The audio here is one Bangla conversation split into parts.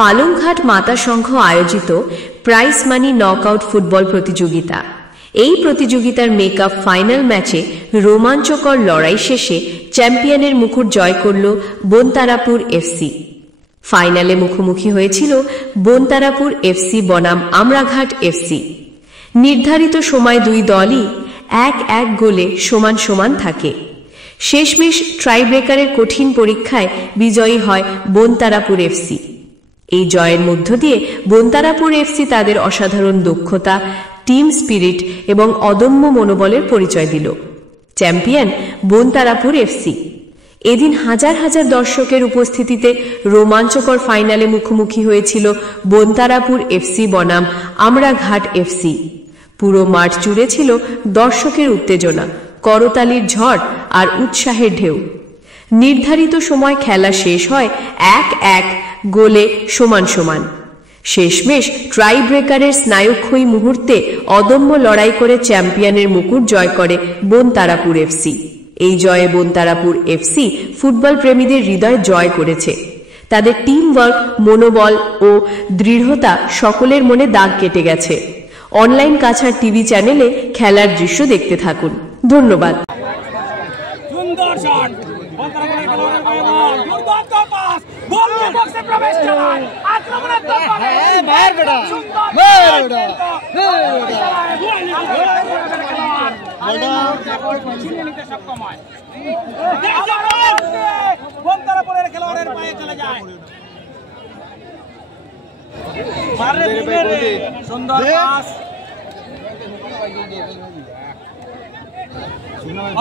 পালংঘাট মাতা সংঘ আয়োজিত প্রাইজ মানি নকআউট ফুটবল প্রতিযোগিতা। এই প্রতিযোগিতার মেকআপ ফাইনাল ম্যাচে রোমাঞ্চকর লড়াই শেষে চ্যাম্পিয়নের মুকুট জয় করল বনতারাপুর এফসি। ফাইনালে মুখোমুখি হয়েছিল বনতারাপুর এফসি বনাম আমরাঘাট এফসি। নির্ধারিত সময় দুই দলই 1-1 গোলে সমান সমান থাকে। শেষমেশ ট্রাইব্রেকারের কঠিন পরীক্ষায় বিজয়ী হয় বনতারাপুর এফসি। এই জয়ের মধ্য দিয়ে বনতারাপুর এফসি তাদের অসাধারণ দক্ষতা, টিম স্পিরিট এবং অদম্য মনোবলের পরিচয় দিল। Champion Bantarapur FC. এদিন হাজার হাজার দর্শকের উপস্থিতিতে রোমাঞ্চকর ফাইনালে মুখোমুখি হয়েছিল বনতারাপুর এফসি বনাম আমরাঘাট এফসি। পুরো মাঠ জুড়ে ছিল দর্শকের উত্তেজনা, করতালির ঝড় আর উৎসাহের ঢেউ। নির্ধারিত সময় খেলা শেষ হয় 1-1 গোলে সমান সমান। শেষমেশ ট্রাইব্রেকারের স্নায়ুক্ষয়ী মুহূর্তে অদম্য লড়াই করে চ্যাম্পিয়নের মুকুট জয় করে বনতারাপুর এফসি। এই জয়ে বনতারাপুর এফসি ফুটবল প্রেমীদের হৃদয় জয় করেছে। তাদের টিম ওয়ার্ক, মনোবল ও দৃঢ়তা সকলের মনে দাগ কেটে গেছে। অনলাইন কাছাড় টিভি চ্যানেলে খেলার দৃশ্য দেখতে থাকুন। ধন্যবাদ।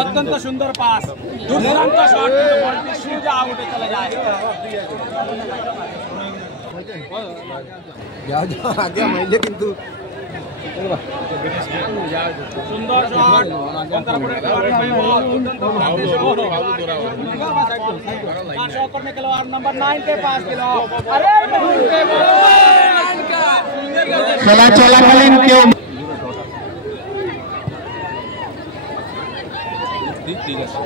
অত্যন্ত সুন্দর পাস, দুর্দান্ত শট, বলটি সোজা আউটে চলে যায়। কিন্তু সুন্দর শট, বনতারাপুরের খেলোয়াড়ের পায়ে বল, দুর্দান্ত সহকর্মী খেলোয়াড় নাম্বার 9 কে পাস দিল। খেলা চলাকালীন কেউ ঠিক আছে।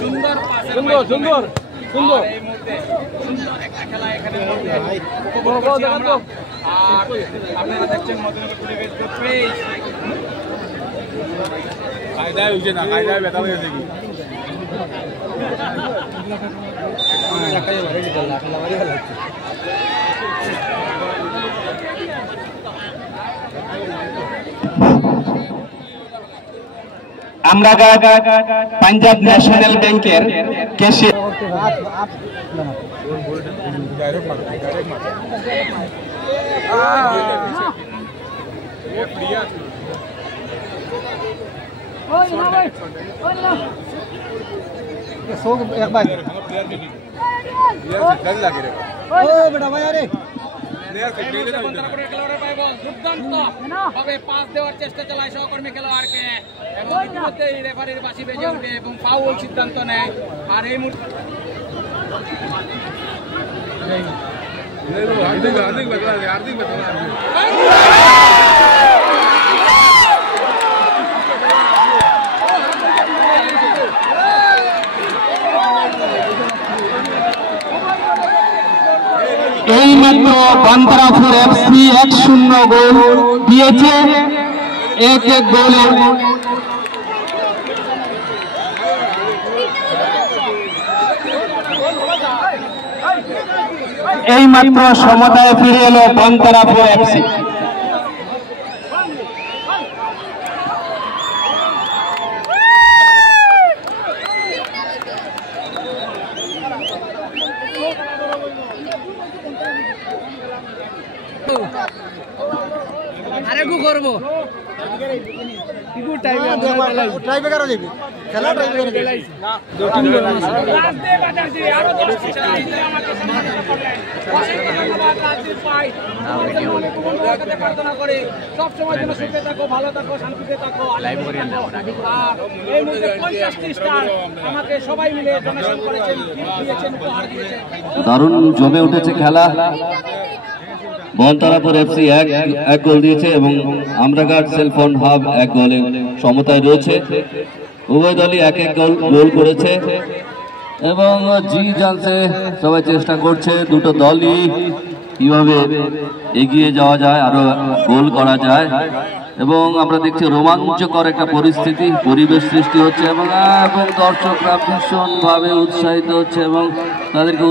সুন্দর সুন্দর সুন্দর সুন্দর এই মুহূর্তে সুন্দর একটা খেলা এখানে উপভোগ করছি আমরা। আর আপনারা দেখছেন মদনগর পরিবেশ পেজ কায়দায় হইছে না, কায়দায় ব্যথা হয়ে গেছে কি আমরা পাঞ্জাব ন্যাশনাল ব্যাংকের ক্যাশিয়ার পাস দেওয়ার চেষ্টা চালায় সহকর্মী খেলোয়াড়কে এবং ইতিমধ্যেই রেফারির বাঁশি বেজে ওঠে এবং ফাউল সিদ্ধান্ত নেয়। আর এই মুহূর্তে এই মাত্র বনতারাপুর এফসি 1-0 গোল দিয়েছে, 1-1 গোলে। এই মাত্র সমতায় ফিরে এলো বনতারাপুর এফসি। আরেকটু করবো ট্রাইব্রেকার যাবে খেলা ট্রাইব্রেকার প্রার্থনা করে সবসময় যেন সুখে থাকো, ভালো থাকো, শান্তিতে থাকো। এই মুহূর্তে 50টি স্টার আমাকে সবাই মিলে ডোনেশন করেছেন, দিয়েছেন, উপহার দিয়েছেন। দারুণ জমে উঠেছে খেলা। বনতারাপুর এফসি এক গোল দিয়েছে এবং আমরাঘাট সেলফোন হাব এক গোলে সমতায় রয়েছে। উভয় দলই এক গোল করেছে এবং জি জানছে সবাই চেষ্টা করছে দুটো দলই কিভাবে এগিয়ে যাওয়া যায়, আরো গোল করা যায়। এবং আমরা দেখছি রোমাঞ্চকর একটা পরিবেশ সৃষ্টি হচ্ছে এবং দর্শকরা ভীষণ ভাবে উৎসাহিত হচ্ছে এবং তাদেরকে